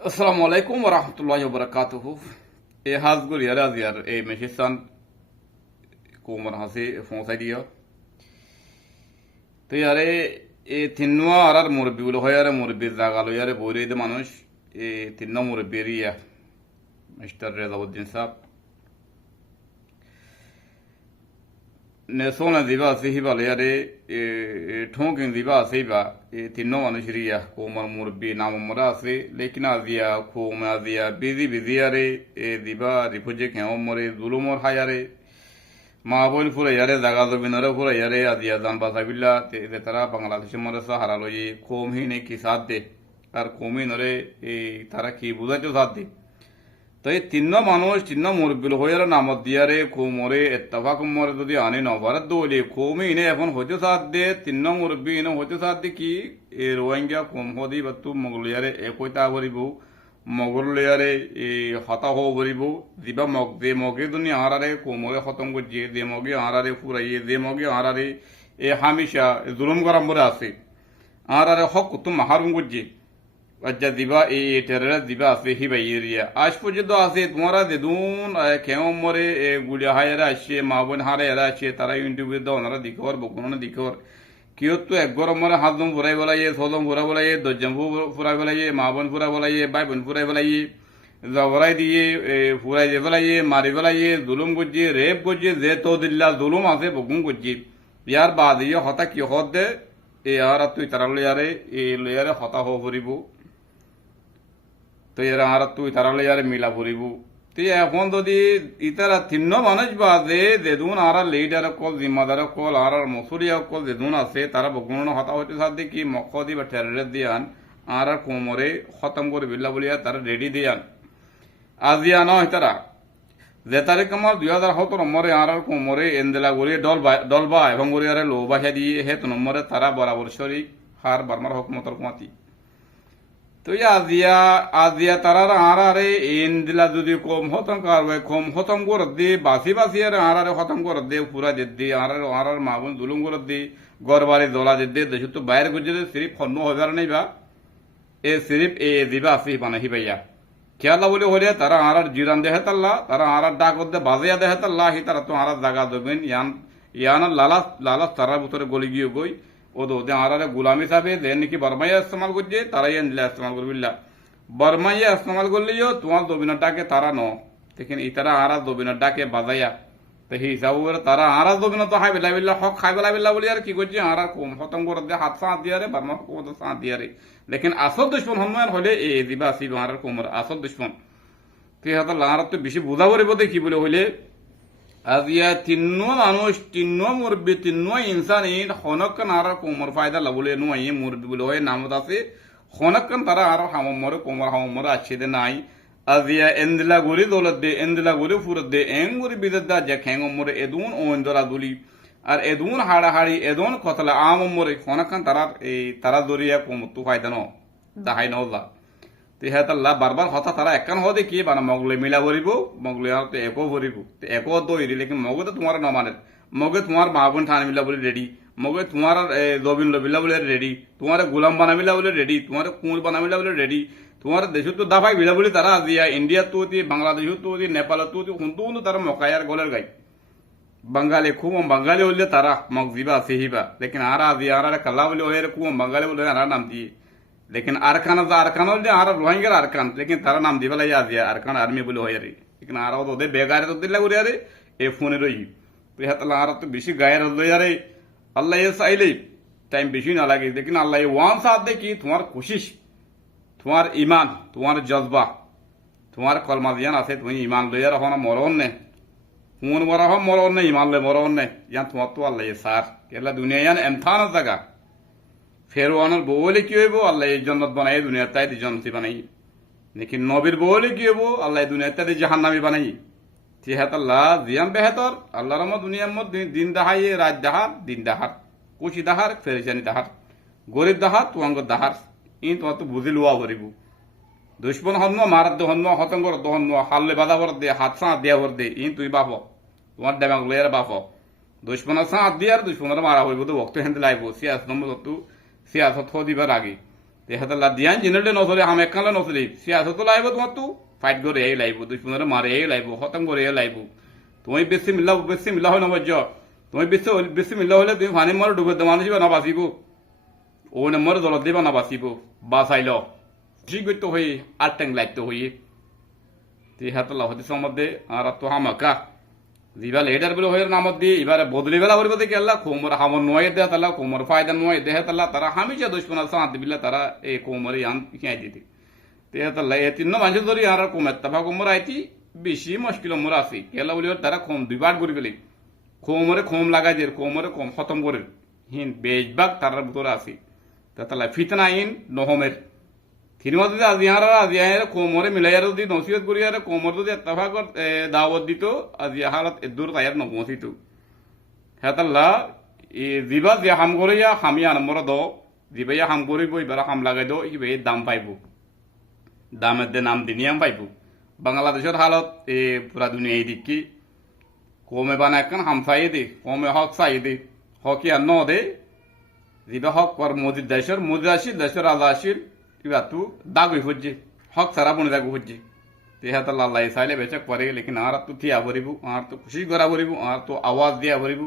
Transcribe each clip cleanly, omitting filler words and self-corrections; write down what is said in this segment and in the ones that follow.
আসসালামু আলাইকুম ওয়া রাহমাতুল্লাহি ওয়া বারাকাতুহু। এ হাজগুর ইয়ারা জিয়ার এ মেশিসান কুমার হাসি ফোসাইডিয়া তো ইয়ারে এ তিন্নোয়া আরার মুরব্বি গুলো হয় আরে মুরব্বির জাগালো ইয়ারে বইরে দে মানুষ এ তিন্ন মুরব্বির ইয়া মিস্টার রেজাউদ্দিন সাহেব নেসোনা দিবা সিহি বালে ইয়ারে ঠোকিন দিবা সিবা এ তিন্ন মানুষের ইয়া কুমার মুরব্বি নাম মরা আছে লেকিন আজিয়া কুমা আজিয়া বিজি ইয়ারে এ দিবা রিফুজে কেও মরে জুলুমর হায়ারে মা বোন ফুরে ইয়ারে জাগা জমিনরে ফুরে ইয়ারে আজিয়া জান বাসাবিল্লা তে তারা বাংলাদেশের মরে হারালো ই কৌমি নে কি সাথ দে আর কৌমি নরে এই তারা কি বুঝাইতে সাথ দে তো এই তিন্ন মানুষ তিন্ন মুরব্বিল হয়ে নামত দিয়ারে কোমরে এত্তাফাক মরে যদি আনে নভারত দৌলে কৌমি ইনে এখন হইতে সাথ দে তিন্ন মুরব্বি ইনে হইতে সাথ দে কি এ রোহিঙ্গা কম হদি বাতু মগলিয়ারে একইতা করিব মগলিয়ারে এই হতা হব করিব দিবা মগ দে মগে দুনি আরারে কোমরে খতম করছে দে মগে আরারে ফুরাইয়ে দে মগে আরারে এ হামিশা জুলুম করাম বলে আছে আরারে হক কুতুম মাহারুম করছে আচ্ছা দিবা এই টেরারা দিবা আছে হিবা এরিয়া আজ পর্যন্ত আছে তোমরা দেদুন কেউ মরে গুলিয়া হায়ারা আসছে মা বোন হারাইরা আসছে তারা ইন্টারভিউ দাও ওনারা দিকর বকুনা দিকর কেউ তো এক গরম মরে হাতদম ফুরাই বলাইয়ে ছদম ফুরা বলাইয়ে দশজন ফুরাই বলাইয়ে মা বোন ফুরা বলাইয়ে ভাই বোন ফুরাই বলাইয়ে জবরাই দিয়ে ফুরাই দিয়ে বলাইয়ে মারি বলাইয়ে জুলুম করছে রেপ করছে যে তো দিল্লা জুলুম আছে বকুম করছে ইয়ার বাদ ইয়ে হতা কি হত দে এ আর তুই তারা লইয়ারে এই লইয়ারে হতা হব ফুরিব তো এরা আর তুই তারা লইয়ারে মিলা ফুরিব তুই এখন যদি ইতারা তিন্ন মানুষ বাদে যেদুন আর লিডার কল জিম্মাদার কল আর মসুরিয়া কল যেদুন আছে তারা বগুণ হতা হইতে সাথে কি মক্কদি বা টেররের দিয়ান আর কোমরে খতম করে বিল্লা বলিয়া তারা রেডি দিয়ান আজিয়া নয় তারা যে তারিখ আমার 2017 নম্বরে আর কোমরে এন্দেলা গড়ি ডলবা এবং গড়ি আর লো বাসা দিয়ে হে নম্বরে তারা বরাবর শরিক হার বার্মার হকমতর কুমাতি তো আজিয়া তারার আরে এন্দিলা যদি কম হতম কারবে কম হতম করে দে বাসি আর আরে খতম করে দে পুরা দে আর মাবুন জুলুম করে দে গড়বাড়ি দোলা দে দেশু তো বাইরে গুজে সিরিফ 5000 নেই বা এ সিরিফ এ দিবা আসি বানাহি ভাইয়া খেয়ালা বলে হলে তারা আর জিরান দেহে তাল্লা তারা আর ডাক দে বাজিয়া দেহে তাল্লা হি তারা তো আর জাগা দেবেন ইয়ান লালাস তারার ভিতরে গলি গিয়ে গই ও দে আর গুলাম হিসাবে যে নাকি বর্মাইয়া ইস্তেমাল করছে তারাই এনলা ইস্তেমাল করবিল্লা বর্মাইয়া ইস্তেমাল করলেও তোমার দবিনার ডাকে তারা ন দেখেন এই তারা আর দবিনার ডাকে বাজাইয়া তো সেই হিসাব তারা আর দবিনা তো হাই বেলা হক খাই বেলা বলি আর কি করছে আর কম খতম করে দিয়ে হাত সাঁত দিয়ে বর্মা সাঁত দিয়ে লেকিন আসল দুশ্মন হনুমান হলে এ দিবা আসি আর কোমর আসল দুশ্মন তুই হাত লাহার তো বেশি বুঝা করিব কি বলে হইলে আজিয়া তিন্ন মানুষ তিন্ন মুরব্বি তিন্ন ইনসান হনকান আর কোমর ফায়দা লাবলে নুয়াই মুরব্বি বলে হয় নামত আছে হনকান তারা আর হামমরে কোমর হামমরে আছে দে নাই আজিয়া এন্দিলা গুলি দৌলত দে এন্দিলা গুলি ফুরত দে এঙ্গুরি বিদদা যে খেঙ্গমরে এদুন ওন্দরা দুলি আর এদুন হাড়াহাড়ি এদুন কতলা আমমরে হনকান তারার এই তারা দরিয়া কোমতু ফায়দা ন দাহাই নজা তেহাতাল্লাহ বারবার হতা তারা একান হদে কি বানা মগলে মিলা ভরিব মগলে আর তো একো ভরিব একো দইরি লেকিন মগে তো তোমার নমানে মগে তোমার মা বোন ঠান মিলা বলে রেডি মগে তোমার জবিন লবিলা বলে রেডি তোমার গোলাম বানামিলা বলে রেডি তোমার কুঁল বানামিলা বলে রেডি তোমার দেশ তো দাফাই বিলা বলে তারা আজিয়া ইন্ডিয়া তো বাংলাদেশ তো নেপাল তো হুন্তু তারা মকায়ার গলের গাই বাঙালি খুব বাঙালি হইলে তারা মগ দিবা সেহিবা লেকিন আর আজিয়া আর কাল্লা বলে ওই খুব বাঙালি বলে আর নাম দিয়ে लेकिन अरकान आर रोहिंगर अरकान लेकिन तारा नाम दी भला याद अरकान आर्मी बोले हो यारी लेकिन आर तो दे बेगारे तो दिल्ला गुरे यारे ए फोन रही तो हतला आर तो बिशी गायर हो यारे अल्लाह ये साइले टाइम बिशी ना लगे लेकिन अल्लाह ये वान साथ दे की तुम्हार कोशिश तुम्हार ईमान तुम्हार जज्बा तुम्हार कलमा दिया ना से तुम्हें ईमान ले यार होना मरोन ने फोन वरा हो मरोन ने ईमान ले मरोन ने यान तुम्हार तो अल्लाह ये सार केला दुनिया यान एमथान जगह ফেরওয়ানোর বউ হলে কি হইব আল্লাহ এই জন্নত বানাই দুনিয়ার তাই জন্নতি বানাই লেকিন নবীর বউ হলে কি হইব আল্লাহ দুনিয়ার তাই জাহান্নামী বানাই তিহাত আল্লাহ জিয়াম বেহতর আল্লাহর মত দুনিয়ার মত দিন দাহাই রাত দাহার দিন দাহার কুশি দাহার ফেরেশানি দাহার গরিব দাহার তুয়াঙ্গ দাহার ই তোমার তো বুঝি লুয়া ভরিব দুশ্মন হন্য মারাদ হন্য হতঙ্গর দহন্য হাল্লে বাধা ভর দে হাত সাঁত দিয়া ভর দে ই তুই বাপ তোমার দেবাং লইয়ার বাপ দুশ্মনের সাঁত দিয়ার দুশ্মনের মারা হইব তো ভক্ত হেন্দে লাইব সিয়াস নম্বর তু সিয়াসত দিবার আগে তে হাতাল্লা দিয়ান জিনলে নচলে হাম একখানলে নচলি সিয়াসত লাইব তোমার তু ফাইট করে এই লাইব দুশ্মনের মারে এই লাইব খতম করে এই লাইব তুমি বেশি মিল্লা হয় নবজ্য তুমি বেশি মিল্লা হলে তুমি পানি মর ডুবে মানুষ না বাঁচিব ও নম্বর জলত দিবা না বাঁচিব বাঁচাইল ঠিক করতে হই আর ট্যাং লাইতে হই তে হাতাল্লা হতে সম্বন্ধে আর তো হামাকা জিবা লেডার বলে হয়ে নামত দিয়ে এবারে বদলি বেলা বলবে দেখি আল্লাহ কোমর হামর নোয়ে দেহ তাল্লা কোমর ফায়দা নোয়ে দেহ তাল্লা তারা হামিজা দুশ্মন সাঁত দিবিল্লা তারা এই কোমরে আন খেয়ে দিতে তে তাল্লা এ তিন মানুষ ধরি আর কোমের তাফা কোমর আইতি বেশি মুশকিল মোর আছে কেলা বলি তারা কম দুইবার করে গেলি কোমরে কম লাগাই দিয়ে কোমরে কম খতম করে হিন বেশভাগ তার ভিতরে আছে তা তাল্লা ফিতনা ইন নহমের থিরমা যদি আজিয়ার কোমরে মিলাইয়ার যদি নসিহত করি আর কোমর যদি এত্তাফাক দাওয়াত দিত আজিয়া হালত এদুর তাইয়ার নপৌঁছিত হেতাল্লা জিবা যে হাম করিয়া হামি আনম্বর দ জিবাইয়া হাম করিব এবার হাম লাগাই দো ইবে দাম পাইব দামের দে নাম দিনিয়াম পাইব বাংলাদেশের হালত পুরা দুনিয়া এই দিকি কমে বানা একখান হাম চাই দে কমে হক চাই দে হকি আর ন দে জিবা হক কর মজিদ আসিল দেশের রাজা আসিল কিবা তু দাগুই ফুজি হক সারা বনে দাগু ফুজি তেহা তো আল্লাহ চাইলে বেচক পরে লেকিন আর তো থিয়া ভরিব আর তো খুশি করা ভরিব আর তো আওয়াজ দিয়া ভরিব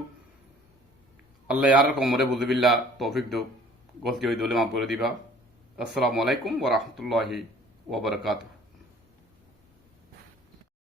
আল্লাহ আর কমরে বুঝবিল্লা তৌফিক দো গলতি হই দলে মাফ করে দিবা আসসালামু আলাইকুম ওয়া রাহমাতুল্লাহি ওয়া বারাকাতুহু